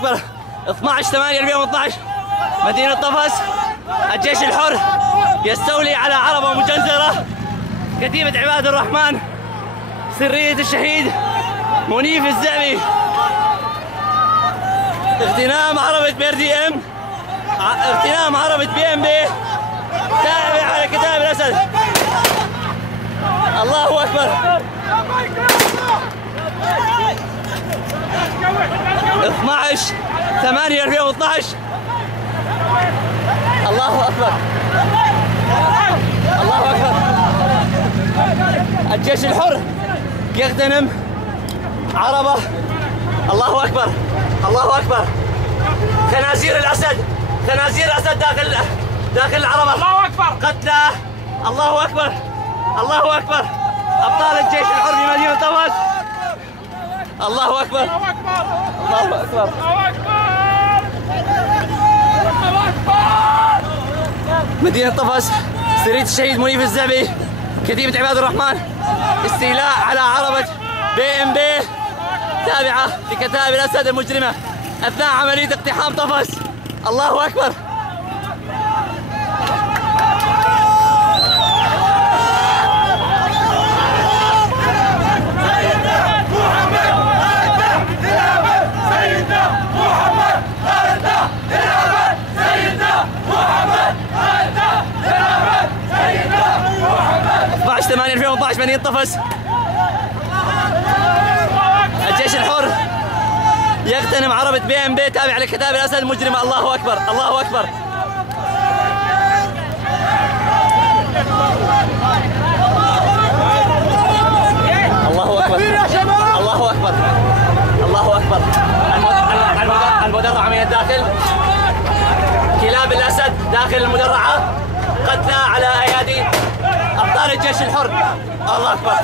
اكبر. 12/8/2012 مدينة طفس. الجيش الحر يستولي على عربة مجزرة. كتيبة عباد الرحمن سرية الشهيد منيف الزعبي. اغتنام عربة BRDM، اغتنام عربة BMB تابع على كتائب الأسد. الله أكبر. 12/8/2012. الله أكبر. الله أكبر. الجيش الحر يغتنم عربة. الله أكبر. الله أكبر. خنازير الأسد، خنازير الأسد داخل العربة. الله أكبر. قتلى. الله أكبر. الله أكبر. أبطال الجيش الحر في مدينة طفس. الله أكبر. الله أكبر. الله أكبر. الله أكبر. الله أكبر. مدينة طفس سرية الشهيد منيف الزعبي. كتيبة عباد الرحمن استيلاء على عربة BMB تابعة لكتائب الأسد المجرمة أثناء عملية اقتحام طفس. الله أكبر. سيدنا محمد هذا إلهنا، سيدنا محمد هذا إلهنا، سيدنا محمد. 12/8/2012 مدينة طفس. الجيش الحر يغتنم عربة BMB تابعة لكتائب الأسد المجرمة. الله أكبر. الله أكبر. الله أكبر. الله أكبر. الله أكبر. المدرعة من الداخل، كلاب الأسد داخل المدرعة، قتلى على أيادي أبطال الجيش الحر. الله أكبر.